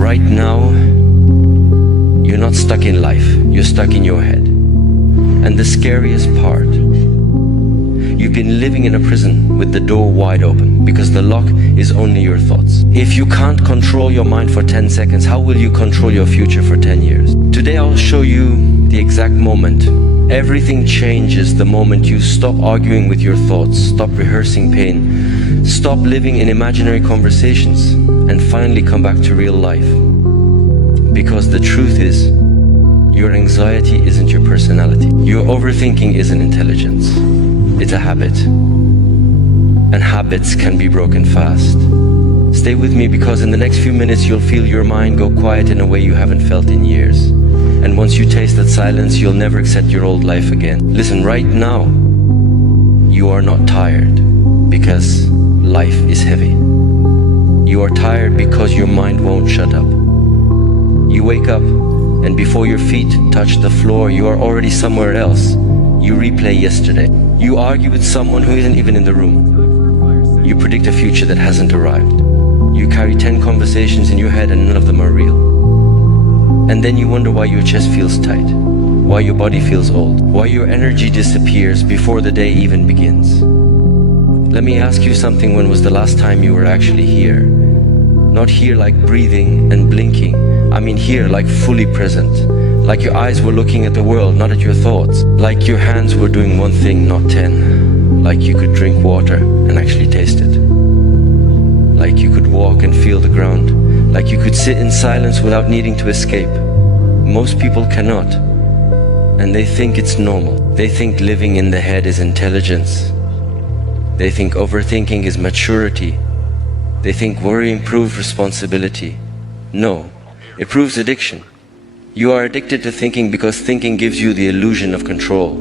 Right now, you're not stuck in life, you're stuck in your head. And the scariest part, you've been living in a prison with the door wide open because the lock is only your thoughts. If you can't control your mind for 10 seconds, how will you control your future for 10 years? Today I'll show you the exact moment. Everything changes the moment you stop arguing with your thoughts, stop rehearsing pain, stop living in imaginary conversations, and finally come back to real life. Because the truth is, your anxiety isn't your personality. Your overthinking isn't intelligence. It's a habit. And habits can be broken fast. Stay with me because in the next few minutes you'll feel your mind go quiet in a way you haven't felt in years. And once you taste that silence, you'll never accept your old life again. Listen, right now, you are not tired because life is heavy. You are tired because your mind won't shut up. You wake up, and before your feet touch the floor, you are already somewhere else. You replay yesterday. You argue with someone who isn't even in the room. You predict a future that hasn't arrived. You carry 10 conversations in your head and none of them are real. And then you wonder why your chest feels tight, why your body feels old, why your energy disappears before the day even begins. Let me ask you something. When was the last time you were actually here? Not here like breathing and blinking. I mean here like fully present. Like your eyes were looking at the world, not at your thoughts. Like your hands were doing one thing, not 10. Like you could drink water and actually taste it. Like you could walk and feel the ground. Like you could sit in silence without needing to escape. Most people cannot. And they think it's normal. They think living in the head is intelligence. They think overthinking is maturity. They think worrying proves responsibility. No, it proves addiction. You are addicted to thinking because thinking gives you the illusion of control.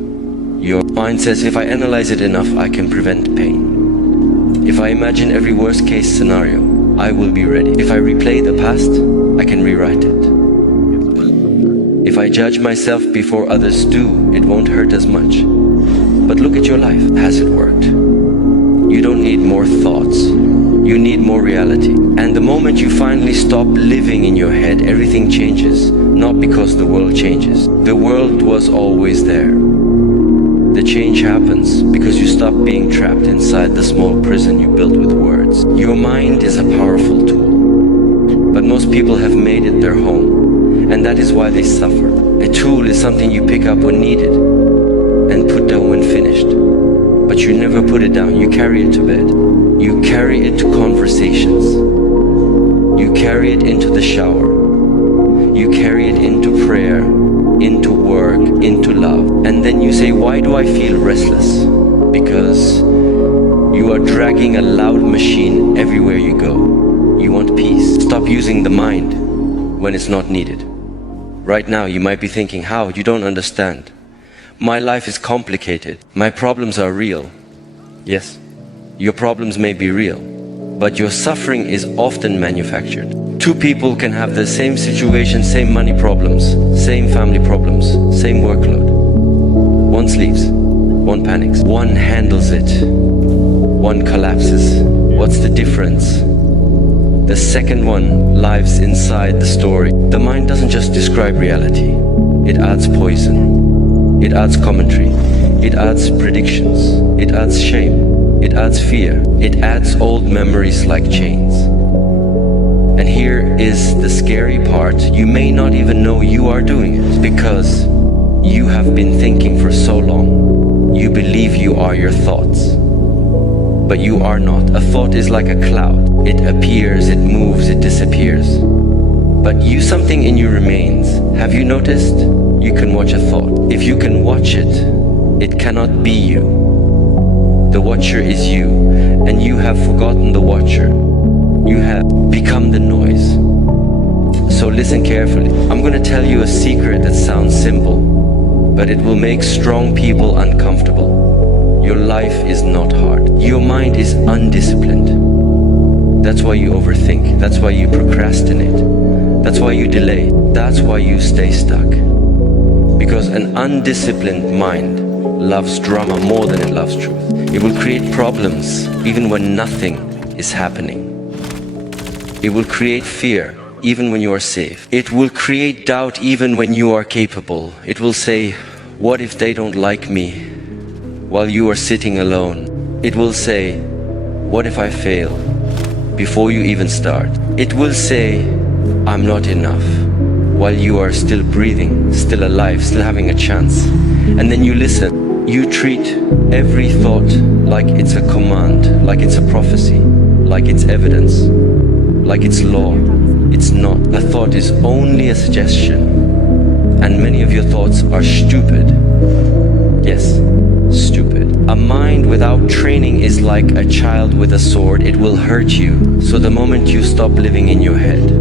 Your mind says, if I analyze it enough, I can prevent pain. If I imagine every worst case scenario, I will be ready. If I replay the past, I can rewrite it. If I judge myself before others do, it won't hurt as much. But look at your life. Has it worked? You don't need more thoughts. You need more reality. And the moment you finally stop living in your head, everything changes. Not because the world changes. The world was always there. The change happens because you stop being trapped inside the small prison you built with words. Your mind is a powerful tool, but most people have made it their home, and that is why they suffer. A tool is something you pick up when needed and put down when finished. But you never put it down, you carry it to bed. You carry it to conversations. You carry it into the shower. You carry it into prayer, into work, into love. And then you say, why do I feel restless? Because you are dragging a loud machine everywhere you go. You want peace. Stop using the mind when it's not needed. Right now you might be thinking, how? You don't understand. My life is complicated. My problems are real. Yes, your problems may be real, but your suffering is often manufactured. Two people can have the same situation, same money problems, same family problems, same workload. One sleeps, one panics, one handles it, one collapses. What's the difference? The second one lives inside the story. The mind doesn't just describe reality, it adds poison, it adds commentary, it adds predictions, it adds shame, it adds fear, it adds old memories like chains. And here is the scary part. You may not even know you are doing it because you have been thinking for so long. You believe you are your thoughts, but you are not. A thought is like a cloud. It appears, it moves, it disappears. But something in you remains. Have you noticed? You can watch a thought. If you can watch it, it cannot be you. The watcher is you, and you have forgotten the watcher. You have become the noise. So listen carefully. I'm going to tell you a secret that sounds simple, but it will make strong people uncomfortable. Your life is not hard. Your mind is undisciplined. That's why you overthink. That's why you procrastinate. That's why you delay. That's why you stay stuck. Because an undisciplined mind loves drama more than it loves truth. It will create problems even when nothing is happening. It will create fear even when you are safe. It will create doubt even when you are capable. It will say, what if they don't like me while you are sitting alone? It will say, what if I fail before you even start? It will say, I'm not enough while you are still breathing, still alive, still having a chance. And then you listen. You treat every thought like it's a command, like it's a prophecy, like it's evidence, like it's law. It's not. A thought is only a suggestion. And many of your thoughts are stupid. Yes, stupid. A mind without training is like a child with a sword. It will hurt you. So the moment you stop living in your head,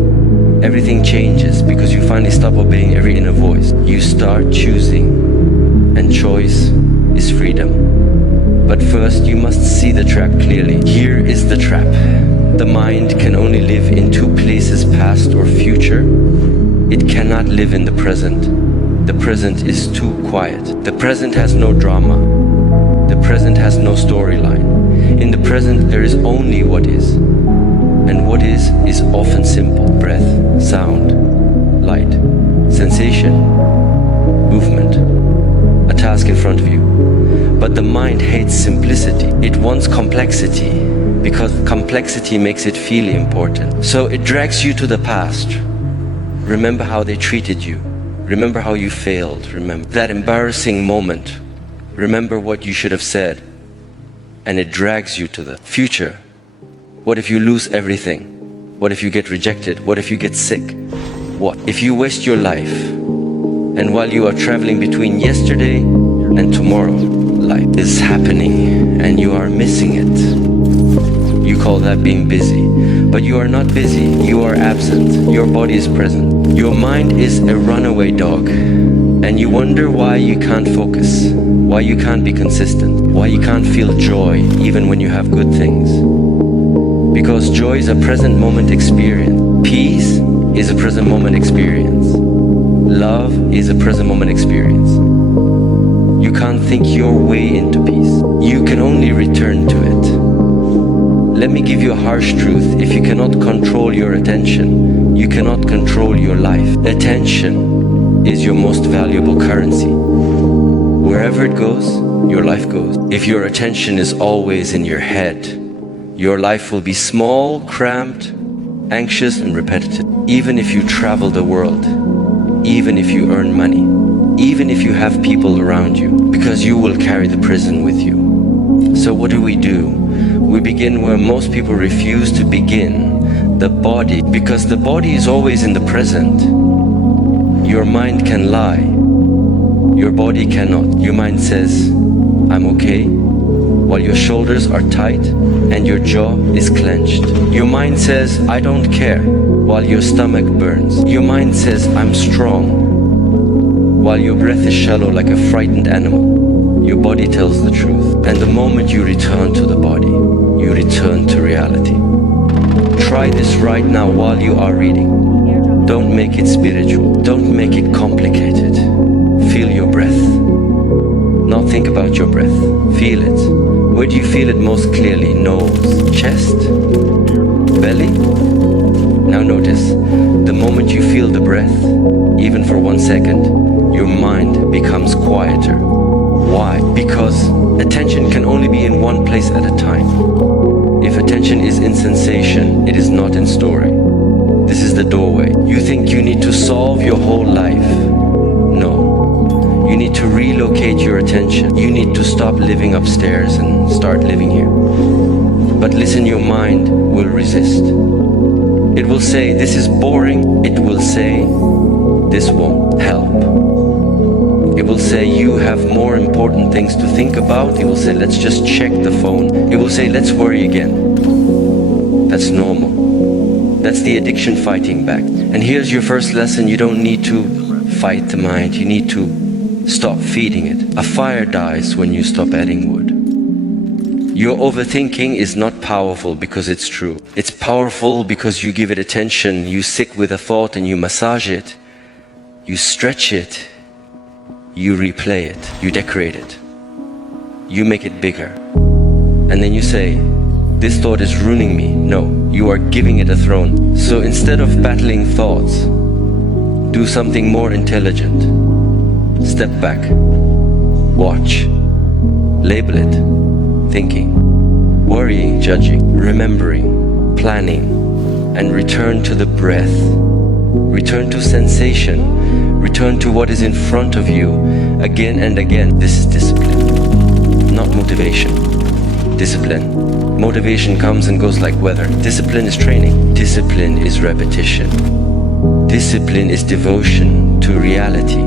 everything changes because you finally stop obeying every inner voice. You start choosing, and choice is freedom. But first you must see the trap clearly. Here is the trap. The mind can only live in two places, past or future. It cannot live in the present. The present is too quiet. The present has no drama. The present has no storyline. In the present there is only what is. And what is often simple. Breath, sound, light, sensation, movement, a task in front of you. But the mind hates simplicity. It wants complexity because complexity makes it feel important. So it drags you to the past. Remember how they treated you. Remember how you failed. Remember that embarrassing moment. Remember what you should have said. And it drags you to the future. What if you lose everything? What if you get rejected? What if you get sick? What if you waste your life? And while you are traveling between yesterday and tomorrow, life is happening and you are missing it. You call that being busy. But you are not busy, you are absent. Your body is present. Your mind is a runaway dog. And you wonder why you can't focus, why you can't be consistent, why you can't feel joy even when you have good things. Because joy is a present moment experience. Peace is a present moment experience. Love is a present moment experience. You can't think your way into peace. You can only return to it. Let me give you a harsh truth. If you cannot control your attention, you cannot control your life. Attention is your most valuable currency. Wherever it goes, your life goes. If your attention is always in your head, your life will be small, cramped, anxious and repetitive. Even if you travel the world, even if you earn money, even if you have people around you, because you will carry the prison with you. So what do? We begin where most people refuse to begin, the body, because the body is always in the present. Your mind can lie, your body cannot. Your mind says, I'm okay, while your shoulders are tight and your jaw is clenched. Your mind says, I don't care, while your stomach burns. Your mind says, I'm strong, while your breath is shallow like a frightened animal. Your body tells the truth. And the moment you return to the body, you return to reality. Try this right now while you are reading. Don't make it spiritual. Don't make it complicated. Feel your breath. Now think about your breath. Feel it. Where do you feel it most clearly? Nose, chest, belly? Now notice, the moment you feel the breath, even for 1 second, your mind becomes quieter. Why? Because attention can only be in one place at a time. If attention is in sensation, it is not in story. This is the doorway. You think you need to solve your whole life. No. You need to relocate your attention. You need to stop living upstairs and start living here. But listen, your mind will resist. It will say, this is boring. It will say, this won't help. It will say, you have more important things to think about. It will say, let's just check the phone. It will say, let's worry again. That's normal. That's the addiction fighting back. And here's your first lesson. You don't need to fight the mind. You need to stop feeding it. A fire dies when you stop adding wood. Your overthinking is not powerful because it's true. It's powerful because you give it attention. You sit with a thought and you massage it. You stretch it. You replay it. You decorate it. You make it bigger. And then you say, This thought is ruining me. No, you are giving it a throne. So instead of battling thoughts, do something more intelligent. Step back, watch, label it, thinking, worrying, judging, remembering, planning, and return to the breath. Return to sensation. Return to what is in front of you again and again. This is discipline, not motivation. Discipline. Motivation comes and goes like weather. Discipline is training. Discipline is repetition. Discipline is devotion to reality.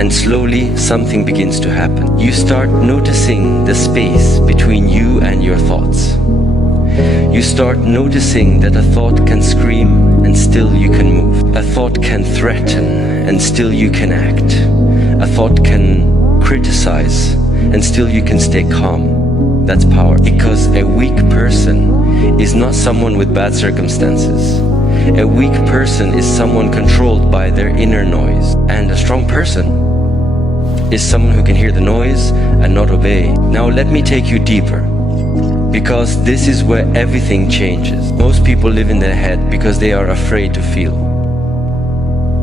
And slowly something begins to happen. You start noticing the space between you and your thoughts. You start noticing that a thought can scream and still you can move. A thought can threaten and still you can act. A thought can criticize and still you can stay calm. That's power. Because a weak person is not someone with bad circumstances. A weak person is someone controlled by their inner noise. And a strong person is someone who can hear the noise and not obey. Now let me take you deeper, because this is where everything changes. Most people live in their head because they are afraid to feel.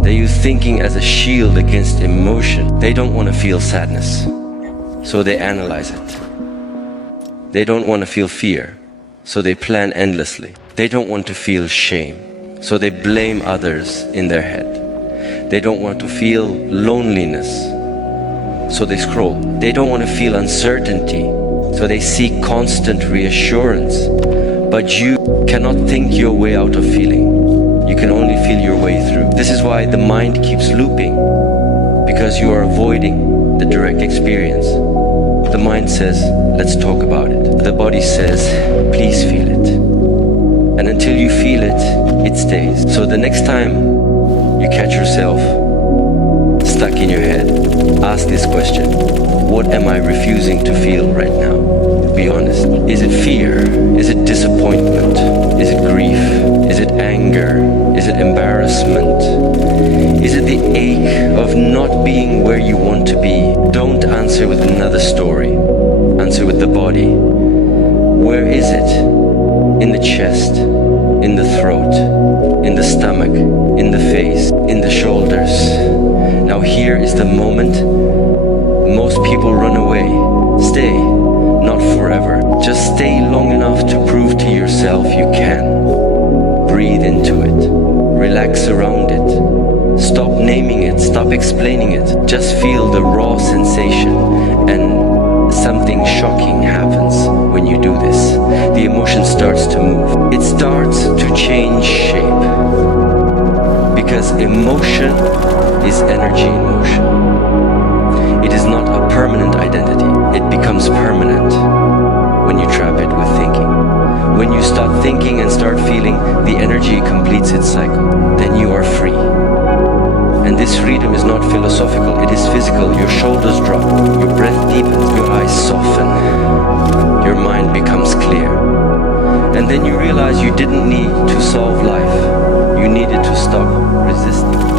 They use thinking as a shield against emotion. They don't want to feel sadness, so they analyze it. They don't want to feel fear, so they plan endlessly. They don't want to feel shame, so they blame others in their head. They don't want to feel loneliness, so they scroll. They don't want to feel uncertainty, so they seek constant reassurance. But you cannot think your way out of feeling. You can only feel your way through. This is why the mind keeps looping, because you are avoiding the direct experience. The mind says, let's talk about it. The body says, please feel it. And until you feel it, it stays. So the next time you catch yourself stuck in your head, ask this question: what am I refusing to feel right now? Be honest. Is it fear? Is it disappointment? Is it grief? Is it anger? Is it embarrassment? Is it the ache of not being where you want to be? Don't answer with another story. Answer with the body. Where is it? In the chest, in the throat, in the stomach, in the face, in the shoulders. Now here is the moment most people run away. Stay, not forever. Just stay long enough to prove to yourself you can. Breathe into it. Relax around it. Stop naming it. Stop explaining it. Just feel the raw sensation, and something shocking happens when you do this. The emotion starts to move. It starts to change shape. Because emotion is energy in motion. It is not a permanent identity. It becomes permanent when you trap it with thinking. When you stop thinking and start feeling, the energy completes its cycle. Then you are free. And this freedom is not philosophical, it is physical. Your shoulders drop, your breath deepens, your eyes soften, your mind becomes clear. And then you realize you didn't need to solve life. You needed to stop resisting.